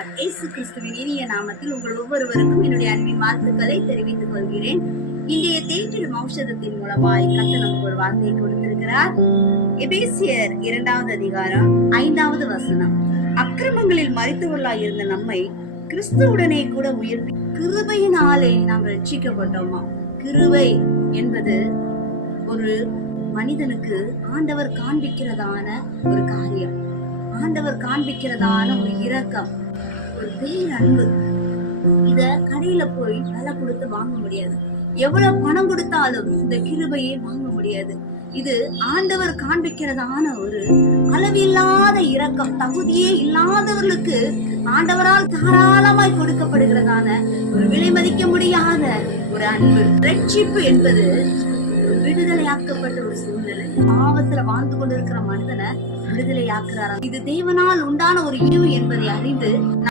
இயேசு கிறிஸ்துவின் இனிய நாமத்தில் உங்கள் ஒவ்வொருவருக்கும் என்னுடைய அன்பின் வாழ்த்துக்களை தெரிவித்துக் கொள்கிறேன். இன்றைய தேற்றிடும் ஔஷதத்தின் மூலமாய் கர்த்தர் நமக்கு ஒரு வார்த்தையை கொடுத்திருக்கிறார். எபேசியர் 2வது அதிகாரம் 5வது வசனம். அக்கிரமங்களில் மரித்தவர்களாய் இருந்த நம்மை கிறிஸ்துவுடனே கூட உயிர்ப்பி கிருபையினாலே நாங்கள் ரட்சிக்கப்பட்டோமா. கிருபை என்பது ஒரு மனிதனுக்கு ஆண்டவர் காண்பிக்கிறதான ஒரு காரியம், ஆண்டவர் காண்பிக்கிறதான ஒரு இரக்கம், ஒரு பேரன்பு. இத கடையில போய் விலை கொடுத்து வாங்க முடியாது. எவ்வளவு பணம் கொடுத்தாலும் இந்த கிருபையை வாங்க முடியாது. இது ஆண்டவர் காண்பிக்கிறதான ஒரு அளவில்லாத இரக்கம். தகுதியே இல்லாதவர்களுக்கு ஆண்டவரால் தாராளமாய் கொடுக்கப்படுகிறதான ஒரு விலை மதிக்க முடியாத ஒரு அன்பு. ரட்சிப்பு என்பது விடுதலையாக்கப்பட்ட ஒரு சூழ்நிலை. பாவத்துல வாழ்ந்து கொண்டிருக்கிற மனிதனை விடுதலையாக்குறாராம். இது தேவனால் உண்டான ஒரு ஈவு என்பதை அறிந்து